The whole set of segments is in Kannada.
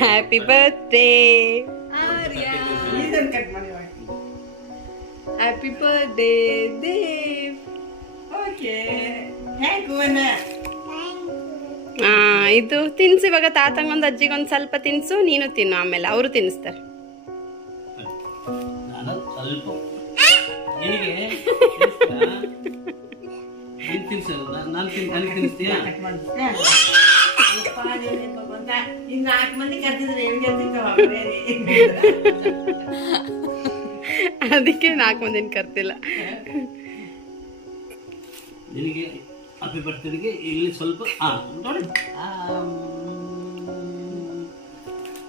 Happy birthday happy birthday Dev. ಇದು ತಿನ್ಸು ಇವಾಗ. ತಾತಂಗೊಂದು ಅಜ್ಜಿಗೊಂದು ಸ್ವಲ್ಪ ತಿನ್ಸು, ನೀನು ತಿನ್ನು, ಆಮೇಲೆ ಅವರು ತಿನ್ನಿಸ್ತಾರೆ. ಅದಕ್ಕೆ 4 ಮಂದಿನ ಕರ್ತಿಲ್ಲ. ನಿನಗೆ ಹ್ಯಾಪಿ ಬರ್ತ್ಡೇಗೆ ಇಲ್ಲಿ ಸ್ವಲ್ಪ ನೋಡಿ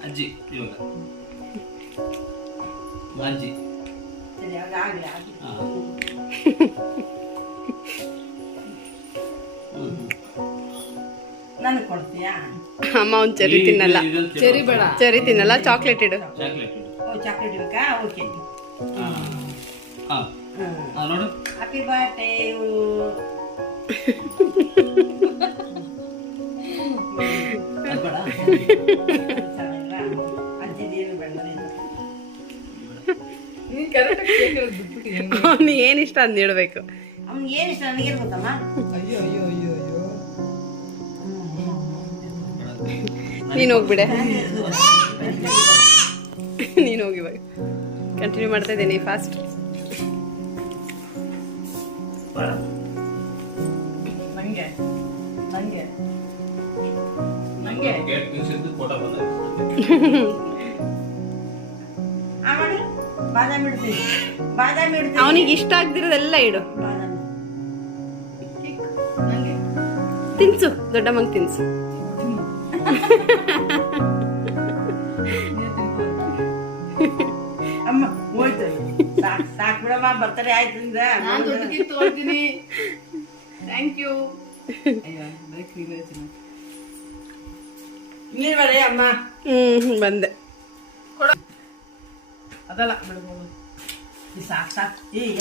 ಅಜ್ಜಿ, ಇವಾಗ ಅಜ್ಜಿ ನನಗೆ ಕೊಡ್ತೀಯಾ? ಅಮ್ಮ ಒಂದು ಚೆರಿ ತಿನ್ನಲ್ಲ. ಚೆರಿ ಬೇಡ, ಚೆರಿ ತಿನ್ನಲ್ಲ. ಚಾಕ್ಲೇಟ್ ಇಡು. ಚಾಕ್ಲೇಟ್ ಬೇಕಾ? ಓಕೆ. ನೋಡು, ಹ್ಯಾಪಿ ಬರ್ತ್ಡೇ. ಅವ್ನು ಏನಿಷ್ಟ ಅಂತ ನೀಡಬೇಕು. ಅವ್ನಿಗೆ ಏನಿಷ್ಟ ನನಗೇನು ಗೊತ್ತಮ್ಮ? ನೀನು ಹೋಗ್ಬಿಡೆ. ನೀನು ಹೋಗಿ ಇವಾಗ. ಕಂಟಿನ್ಯೂ ಮಾಡ್ತಾ ಇದ್ದೀನಿ ಫಾಸ್ಟ್. ನಂಗೆ ನಂಗೆ ನಂಗೆ ಬಾದಾಮಿ ಇಡ್ತೀನಿ. ಬಾದಾಮಿ ಇಡ್ತೀನಿ. ಅವನಿಗೆ ಇಷ್ಟ ಆಗ್ದಿರೋದೆಲ್ಲ ಇಡು. ಬಾದಾಮಿ ತಿನ್ಸು, ದೊಡ್ಡಮ್ಮಂಗೆ ತಿನ್ಸು. ಅಮ್ಮ ಹೋಯ್ತು, ಸಾಕು ಬಿಡಮ್ಮ. ಬರ್ತಾರೆ ಆಯ್ತು. Thank you. ನೀನು ಬರೇ ಅಮ್ಮ. ಬಂದೆ. ಅದಲ್ಲ ಬಿಡ್ಬೋದು. ಸಾಕು ಸಾಕು. ಈಗ